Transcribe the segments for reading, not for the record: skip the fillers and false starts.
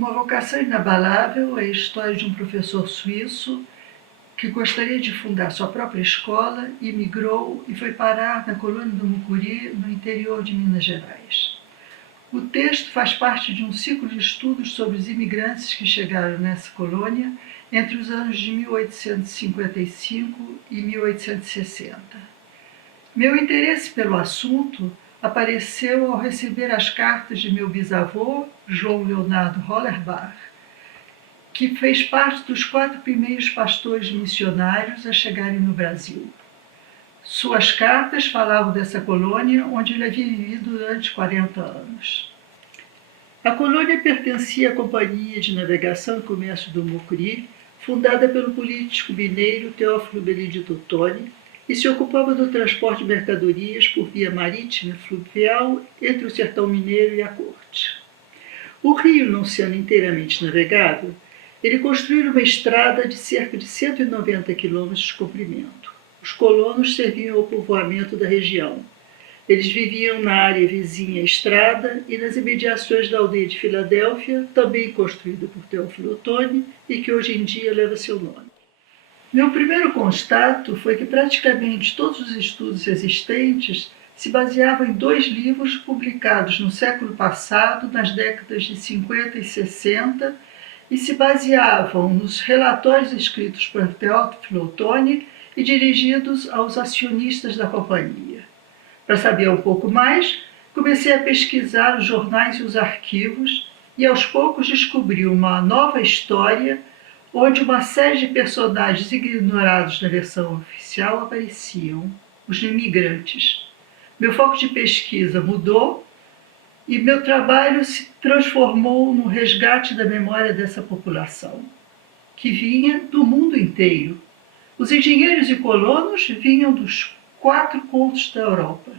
Uma vocação inabalável é a história de um professor suíço que gostaria de fundar sua própria escola, imigrou e foi parar na colônia do Mucuri, no interior de Minas Gerais. O texto faz parte de um ciclo de estudos sobre os imigrantes que chegaram nessa colônia entre os anos de 1855 e 1860. Meu interesse pelo assunto apareceu ao receber as cartas de meu bisavô, João Leonardo Hollerbach, que fez parte dos 4 primeiros pastores missionários a chegarem no Brasil. Suas cartas falavam dessa colônia onde ele havia vivido durante 40 anos. A colônia pertencia à Companhia de Navegação e Comércio do Mucuri, fundada pelo político mineiro Teófilo Benedito Ottoni, e se ocupava do transporte de mercadorias por via marítima e fluvial entre o sertão mineiro e a corte. O rio não sendo inteiramente navegável, ele construiu uma estrada de cerca de 190 quilômetros de comprimento. Os colonos serviam ao povoamento da região. Eles viviam na área vizinha à estrada e nas imediações da aldeia de Filadélfia, também construída por Teófilo Ottoni e que hoje em dia leva seu nome. Meu primeiro constato foi que praticamente todos os estudos existentes se baseavam em 2 livros publicados no século passado, nas décadas de 50 e 60, e se baseavam nos relatórios escritos por Teófilo Ottoni e dirigidos aos acionistas da companhia. Para saber um pouco mais, comecei a pesquisar os jornais e os arquivos e aos poucos descobri uma nova história onde uma série de personagens ignorados na versão oficial apareciam, os imigrantes. Meu foco de pesquisa mudou e meu trabalho se transformou no resgate da memória dessa população, que vinha do mundo inteiro. Os engenheiros e colonos vinham dos 4 pontos da Europa.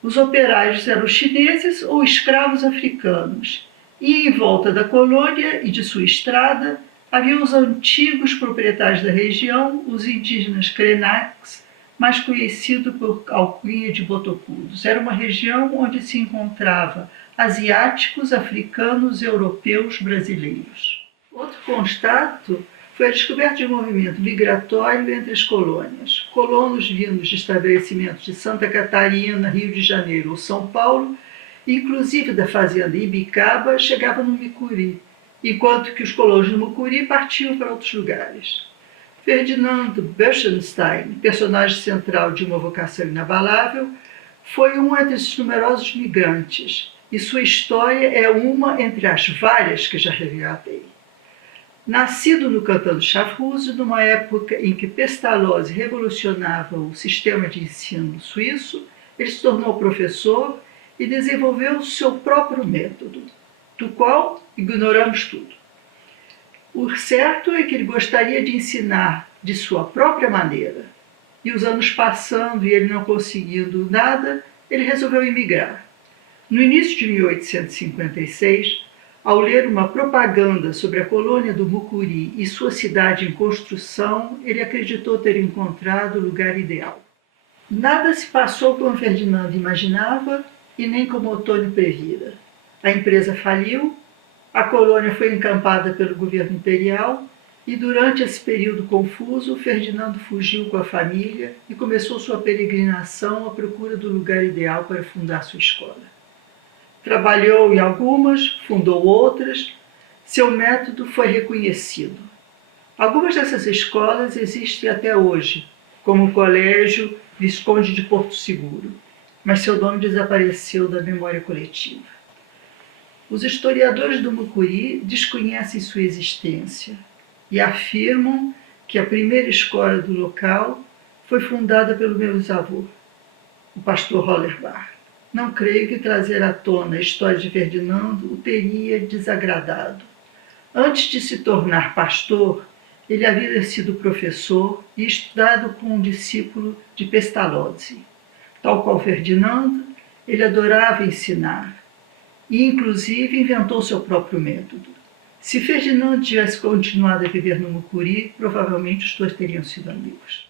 Os operários eram chineses ou escravos africanos, e em volta da colônia e de sua estrada havia os antigos proprietários da região, os indígenas Krenaks, mais conhecido por alcunha de botocudos. Era uma região onde se encontrava asiáticos, africanos, europeus, brasileiros. Outro constato foi a descoberta de um movimento migratório entre as colônias. Colonos vindos de estabelecimentos de Santa Catarina, Rio de Janeiro ou São Paulo, inclusive da fazenda Ibicaba, chegavam no Mucuri, enquanto que os colonos do Mucuri partiam para outros lugares. Ferdinand Buchenstein, personagem central de Uma Vocação Inabalável, foi um entre esses numerosos migrantes, e sua história é uma entre as várias que já relatei. Nascido no Cantão do Schaffhausen, numa época em que Pestalozzi revolucionava o sistema de ensino suíço, ele se tornou professor e desenvolveu seu próprio método, do qual ignoramos tudo. O certo é que ele gostaria de ensinar de sua própria maneira. E os anos passando e ele não conseguindo nada, ele resolveu emigrar. No início de 1856, ao ler uma propaganda sobre a colônia do Mucuri e sua cidade em construção, ele acreditou ter encontrado o lugar ideal. Nada se passou como Ferdinando imaginava e nem como Ottoni previra. A empresa faliu. A colônia foi encampada pelo governo imperial e, durante esse período confuso, Ferdinando fugiu com a família e começou sua peregrinação à procura do lugar ideal para fundar sua escola. Trabalhou em algumas, fundou outras, seu método foi reconhecido. Algumas dessas escolas existem até hoje, como o Colégio Visconde de Porto Seguro, mas seu nome desapareceu da memória coletiva. Os historiadores do Mucuri desconhecem sua existência e afirmam que a primeira escola do local foi fundada pelo meu bisavô, o pastor Hollerbach. Não creio que trazer à tona a história de Ferdinando o teria desagradado. Antes de se tornar pastor, ele havia sido professor e estudado com um discípulo de Pestalozzi. Tal qual Ferdinando, ele adorava ensinar. E, inclusive, inventou seu próprio método. Se Ferdinando tivesse continuado a viver no Mucuri, provavelmente os dois teriam sido amigos.